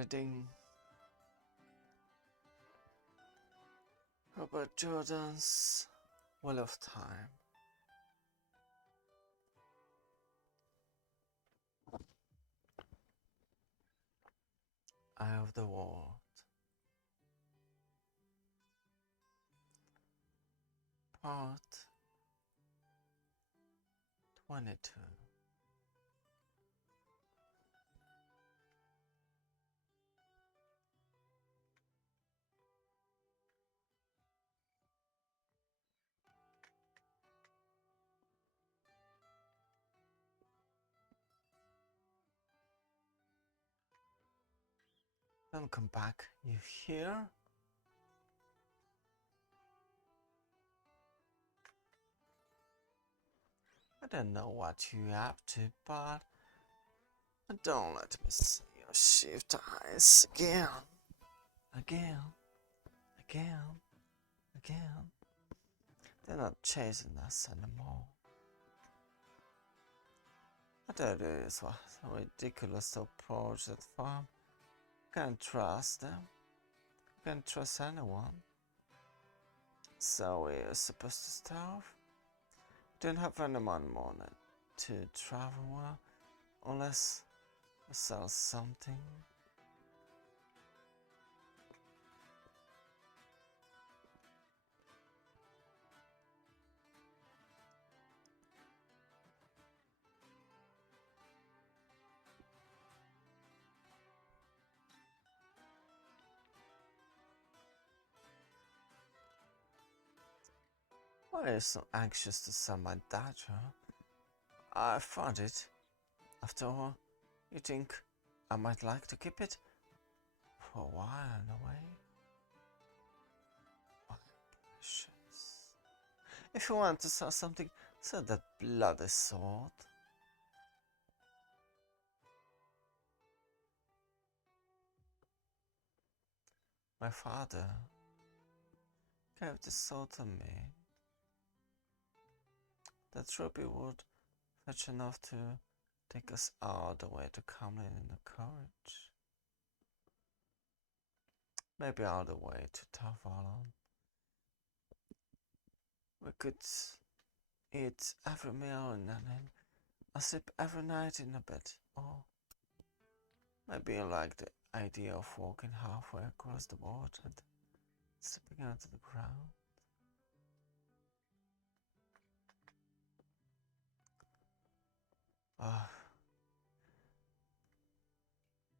Reading Robert Jordan's Wheel of Time. Eye of the World. Part 22. Don't come back, you hear? I don't know what you're up to, but don't let me see your shift eyes again. Again. They're not chasing us anymore. I thought it was a ridiculous approach at farm. Can't trust them. Can't trust anyone. So we're supposed to starve? Don't have any more money to travel well, unless we sell something. Why are you so anxious to sell my data? I found it. After all, you think I might like to keep it for a while anyway? My precious. If you want to sell something, sell that bloody sword. My father gave the sword to me. That ruby would fetch enough to take us all the way to Camlin in a carriage. Maybe all the way to Tavalon. We could eat every meal in an inn, or sleep every night in a bed, or maybe you like the idea of walking halfway across the world and slipping onto the ground.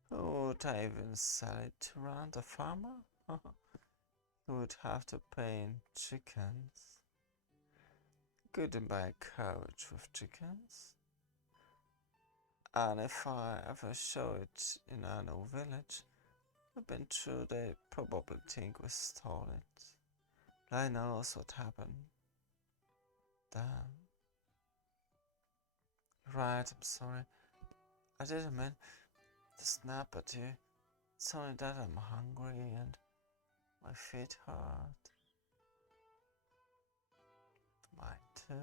Who would I even sell it to around a farmer? Who would have to pay in chickens? Couldn't buy a carriage with chickens. And if I ever show it in a new village, I've been through, they probably think we stole it. I knows what happened. Damn. Right, I'm sorry. I didn't mean to snap at you. It's only that I'm hungry and my feet hurt. Mine too.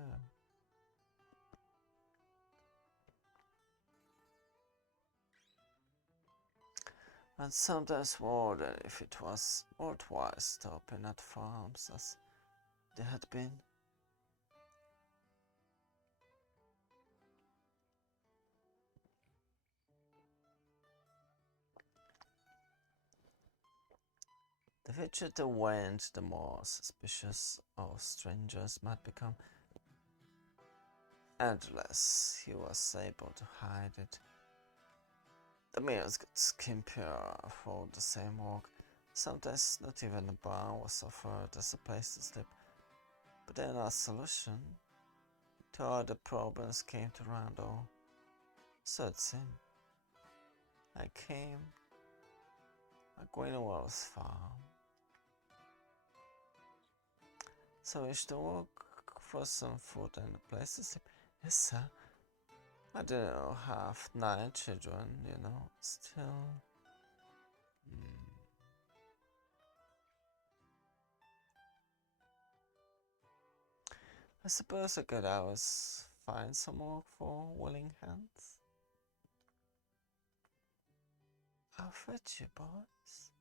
And sometimes wondered if it was worthwhile stopping at farms as they had been. The future they went, the more suspicious of strangers might become. Unless he was able to hide it. The meals got skimpier for the same work. Sometimes not even a bar was offered as a place to sleep. But then a solution to all the problems came to Randall. So it seemed. I came at Greenwell's farm. So I wish to work for some food and a place to sleep. Yes, sir. I don't have 9 children, still. I suppose I could always find some work for willing hands. I'll fetch you, boys.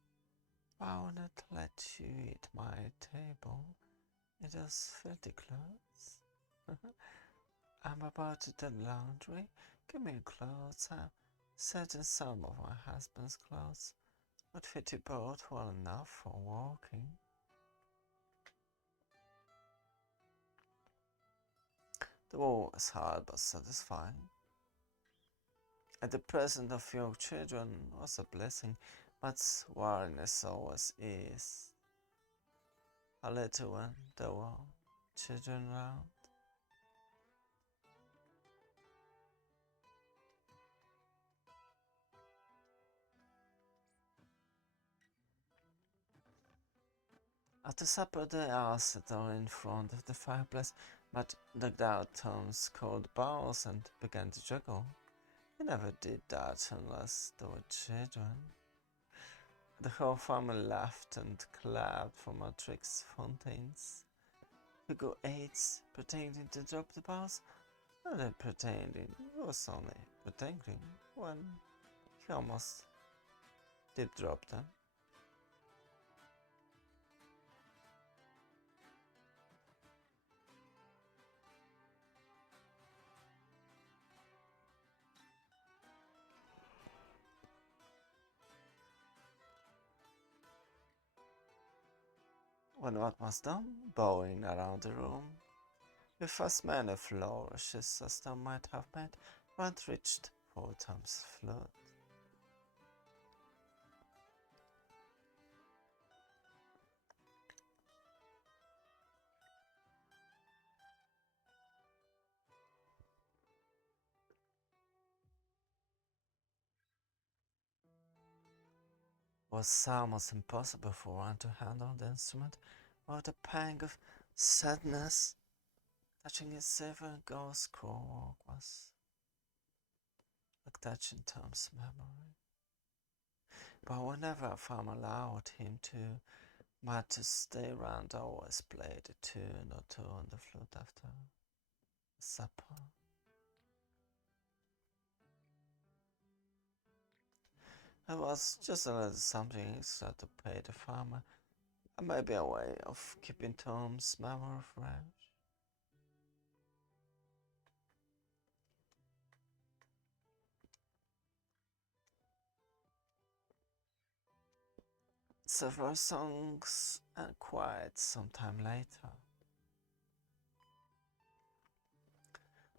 I will not let you eat my table in those filthy clothes. I'm about to do laundry. Give me your clothes. I'm certain some of my husband's clothes would fit you both well enough for walking. The war was hard but satisfying. And the presence of young children was a blessing, but weariness always is. A little when there were children round. After supper they all sat down in front of the fireplace, but dug out Tom's cold balls and began to juggle. He never did that unless there were children. The whole family laughed and clapped for Matrix Fontaines. Hugo ate, pretending to drop the balls, and then pretending he was only pretending when he almost did drop them. When what was done, bowing around the room, with as many flourishes as Tom might have made, Grant reached for Tom's flute. It was almost impossible for one to handle the instrument without a pang of sadness. Touching his silver and gold scroll was like touching Tom's memory. But whenever a farm allowed him to, Matt to stay round always played a tune or two on the flute after supper. It was just a little something extra to pay the farmer, and maybe a way of keeping Tom's memory fresh. Several songs and quite some time later.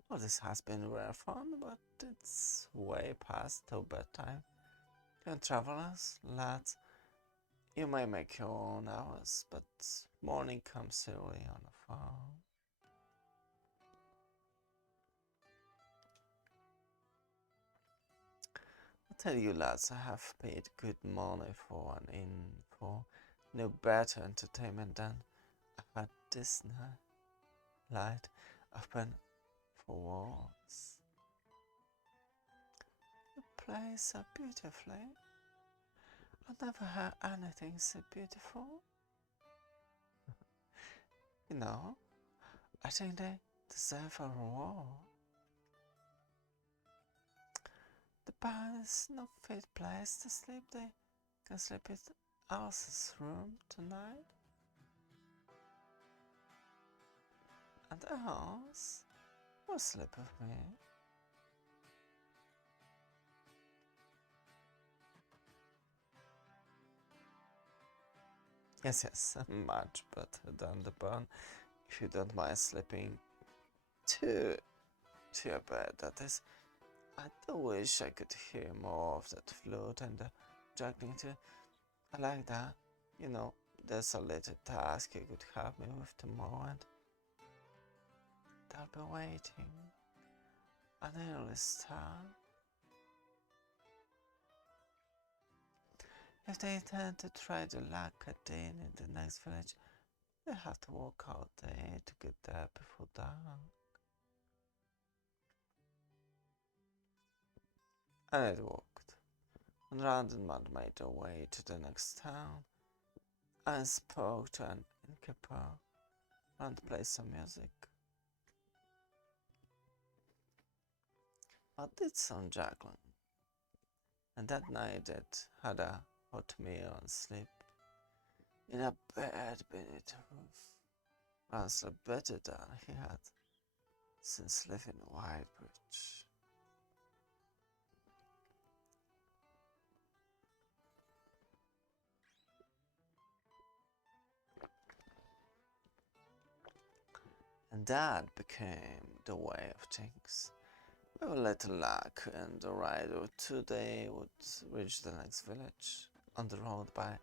Well, this has been rare fun, but it's way past till bedtime. And travelers, lads, you may make your own hours, but morning comes early on a farm. I tell you, lads, I have paid good money for an inn for no better entertainment than I've had this night. I've been for walks. You play so beautifully. I never heard anything so beautiful. You know, I think they deserve a reward. The barn is no fit place to sleep. They can sleep in Alice's room tonight. And Alice will sleep with me. Yes, much better than the barn. If you don't mind sleeping to your bed, that is. I do wish I could hear more of that flute and the juggling too. I like that. You know, there's a little task you could help me with tomorrow, and they'll be waiting. An early start. If they intend to try the luck at the inn in the next village, they have to walk out there to get there before dark. And it worked. And Rand and Mud made their way to the next town and spoke to an innkeeper. Rand played some music. I did some juggling. And that night it had a hot meal and sleep in a bed beneath the roof. I slept better than he had since living in Whitebridge. And that became the way of things. With a little luck and a ride or two, they would reach the next village on the road by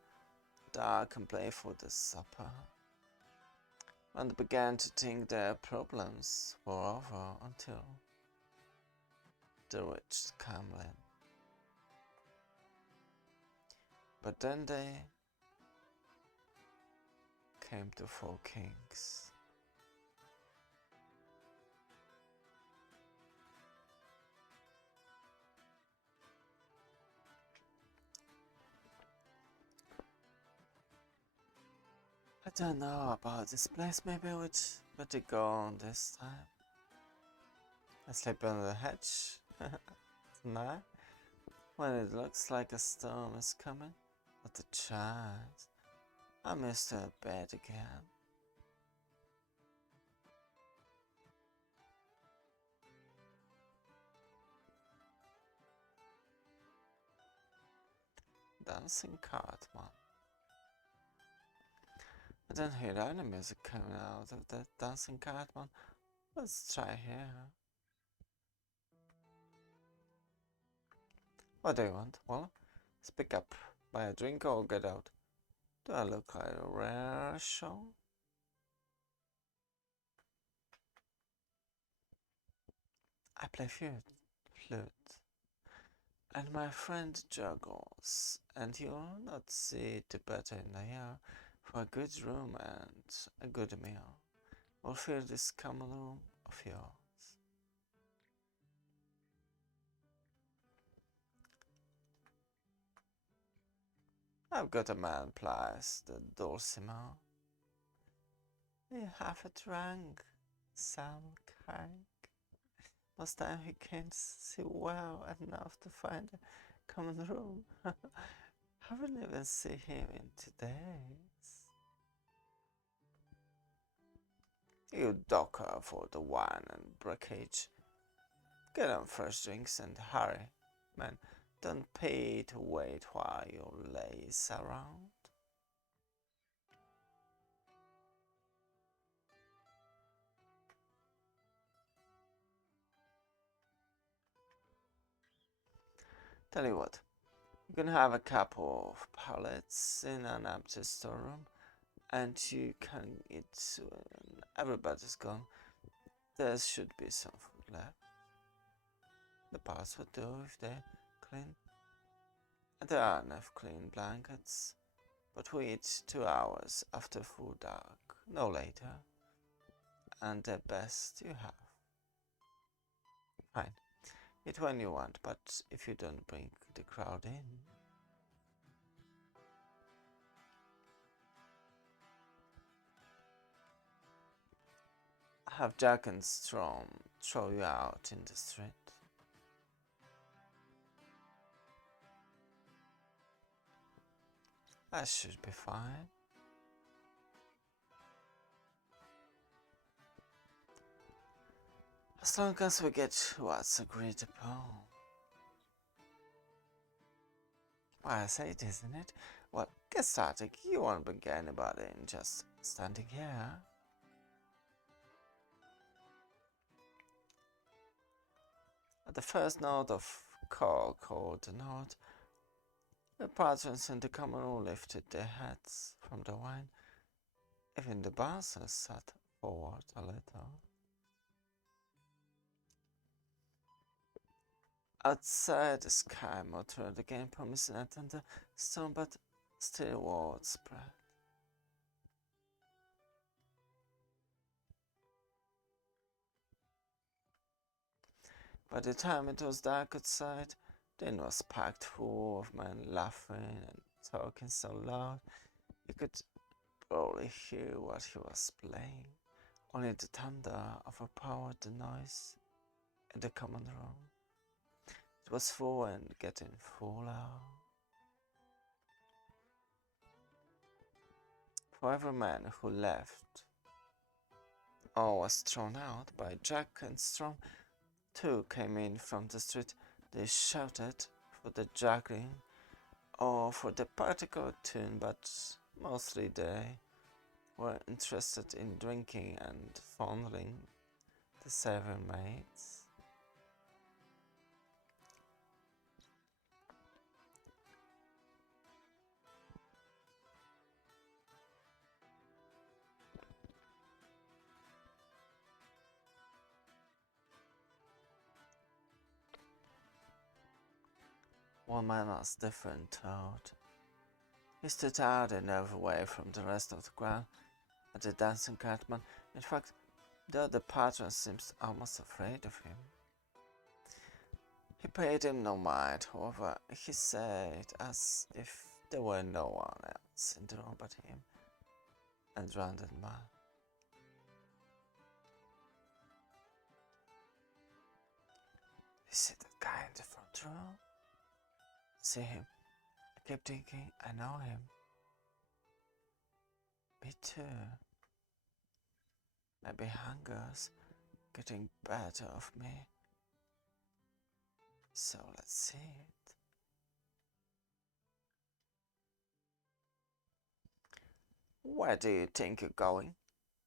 dark and play for the supper. And they began to think their problems were over until they reached Camlin. But then they came to Four Kings. I don't know about this place, maybe I would better go on this time. I sleep under the hedge tonight when it looks like a storm is coming. Not a chance. I missed her bed again. Dancing Cartman. I don't hear any music coming out of that dancing Cartman. Let's try here. What do you want? Well, speak up. Buy a drink or get out. Do I look like a rare show? I play flute. And my friend juggles, and you'll not see it better in the year for a good room and a good meal. Or fill this common room of yours. I've got a man plies the dulcimer. You have a drunk, some kind. Most time he can't see well enough to find a common room. I will never see him in 2 days. You docker for the wine and breakage. Get on fresh drinks and hurry, man. Don't pay to wait while you laze around. Tell you what, you can have a couple of pallets in an empty storeroom, and you can eat when everybody's gone. There should be some food left. The pallets would do if they're clean. And there are enough clean blankets, but we eat 2 hours after full dark, no later, and the best you have. Fine, eat when you want, but if you don't bring the crowd in. Have Jack and Strom throw you out in the street. That should be fine. As long as we get what's agreed upon. Why, I say it, isn't it? Well, get started. You won't bring anybody in just standing here. At the first note of call called the note, the patrons in the common room lifted their hats from the wine. Even the bouncers sat forward a little. Outside, the sky muttered again, promising a thunderstorm, but still word spread. By the time it was dark outside, the inn was packed full of men laughing and talking so loud you could barely hear what he was playing. Only the thunder overpowered the noise in the common room. It was full and getting fuller. For every man who left or was thrown out by Jack and Strom, two came in from the street. They shouted for the juggling or for the particular tune, but mostly they were interested in drinking and fondling the seven maids. One man was different, Toad. He stood out and away from the rest of the crowd at the dancing cartman. In fact, the other patron seemed almost afraid of him. He paid him no mind, however, he said, as if there were no one else in the room but him and drowned man. You see that guy in the front row? See him? I kept thinking, I know him. Me too. Maybe hunger's getting better of me. So let's see it. Where do you think you're going?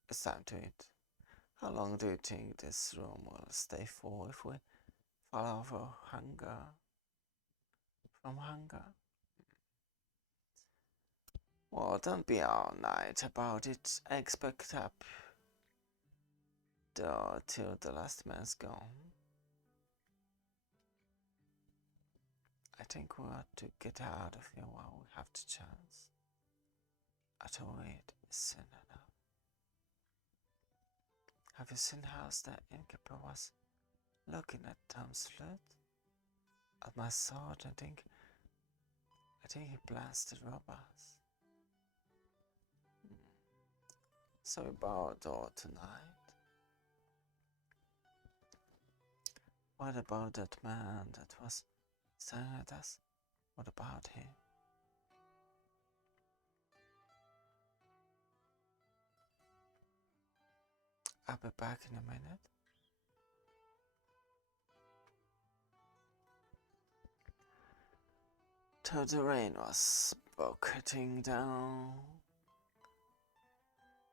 It's time to eat. How long do you think this room will stay for if we fall over hunger? From hunger? Well, don't be all night about it. I expect up till the last man's gone. I think we ought to get out of here while we have the chance. At all it is soon enough. Have you seen how the innkeeper was looking at Tom's flute? At my sword, I think he plans to rob us. So we bar a door tonight. What about that man that was staring at us? What about him? I'll be back in a minute. Till the rain was bucketing down,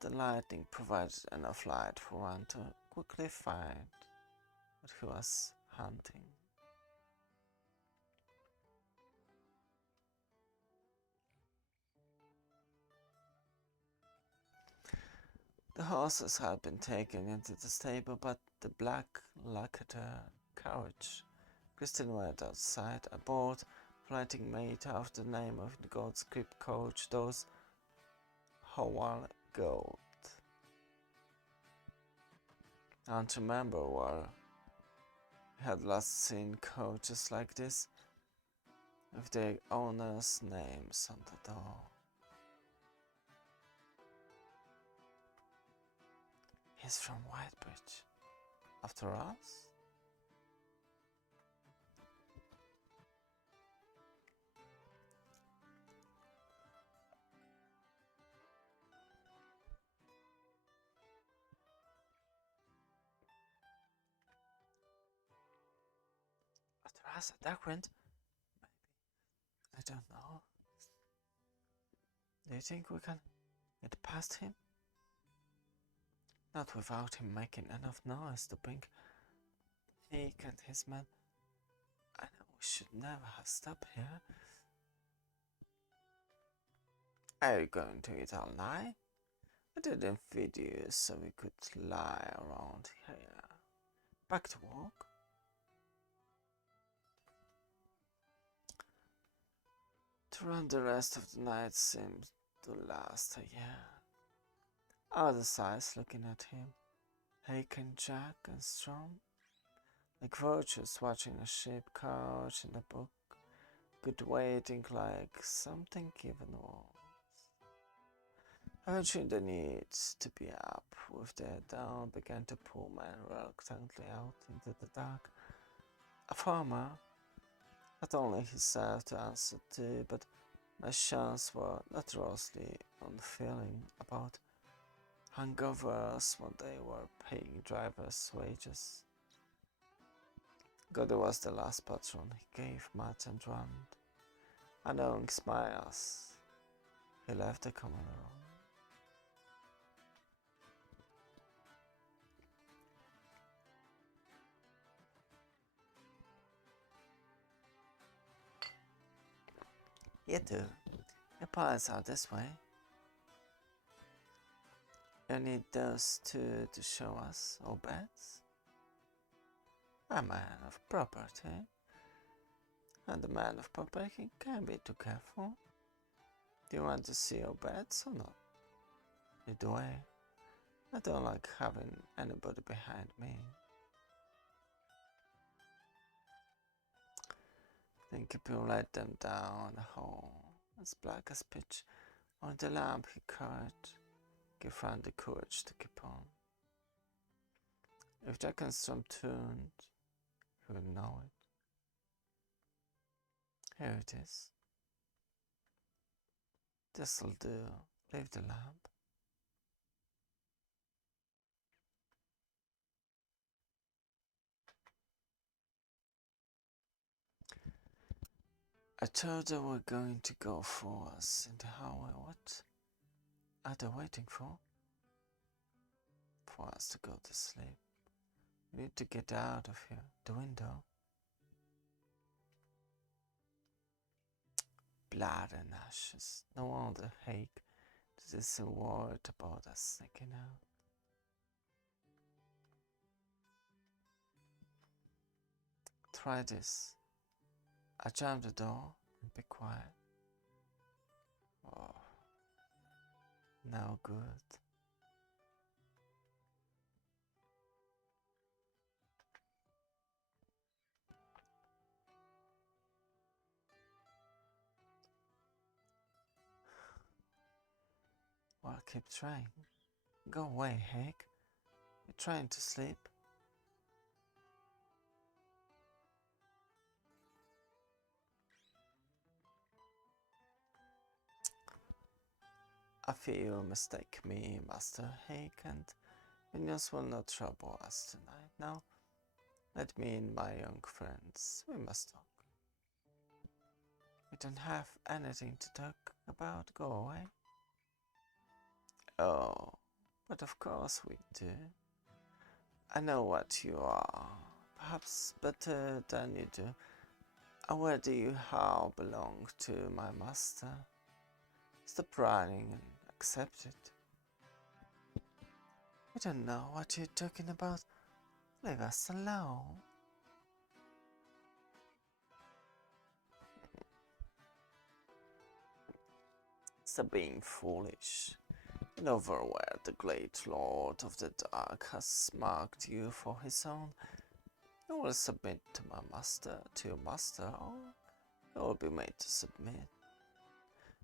the lightning provided enough light for one to quickly find what he was hunting. The horses had been taken into the stable, but the black lacquered carriage Kristen went outside aboard, flighting mate after the name of the Gold Script coach, those Howard Gold. I don't remember where I had last seen coaches like this, with their owners' names on the door. He's from Whitebridge. After us? After us at Darkwind? Maybe. I don't know. Do you think we can get past him? Not without him making enough noise to bring Hake and his men. I know we should never have stopped here. Are you going to eat all night? I didn't feed you so we could lie around here. Back to work? To run the rest of the night seemed to last a year. Other sides looking at him, Hake and Jack and Strom, like vultures watching a sheep couch in a book, good waiting like something given was. Eventually the need to be up with their down began to pull men reluctantly out into the dark. A farmer Not only himself to answer to, but my chance were notoriously unfeeling about hangovers when they were paying drivers' wages. God was the last patron he gave Matt and Rand. And knowing smiles, he left the common room. You too. Your piles are this way. You need those two to show us our beds. A man of property, and a man of property can be too careful. Do you want to see our beds or not? Either way, I don't like having anybody behind me. Think if you let them down the hole, as black as pitch, on the lamp he carried, give Rand the courage to keep on. If Jackenstrom tuned, he would know it. Here it is. This'll do. Leave the lamp. I told they were going to go for us in the hallway. What are they waiting for? For us to go to sleep. We need to get out of here. The window. Blood and ashes. No wonder Hake is so worried about us sneaking out. Try this. I jam the door and be quiet. Oh, no good. Well, keep trying. Go away, Hake. You're trying to sleep. I fear you mistake me, Master Hake, and minions will not trouble us tonight. Now, let me and my young friends. We must talk. We don't have anything to talk about. Go away. Oh, but of course we do. I know what you are. Perhaps better than you do. Where do you how belong to my master? Stop running and accept it. We don't know what you're talking about. Leave us alone. Stop being foolish. And over where the great Lord of the Dark has marked you for his own, you will submit to my master, to your master, or you will be made to submit.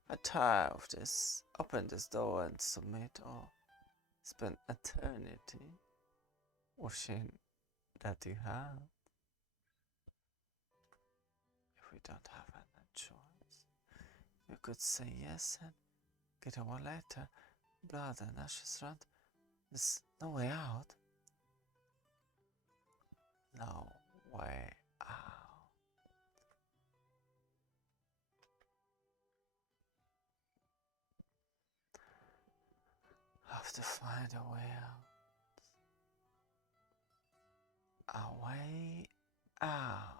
I tire of this. Open this door and submit, or spend eternity wishing that you had. If we don't have any choice, you could say yes and get our letter. Blood and ashes run. There's no way out. No way out. Have to find a way out. A way out.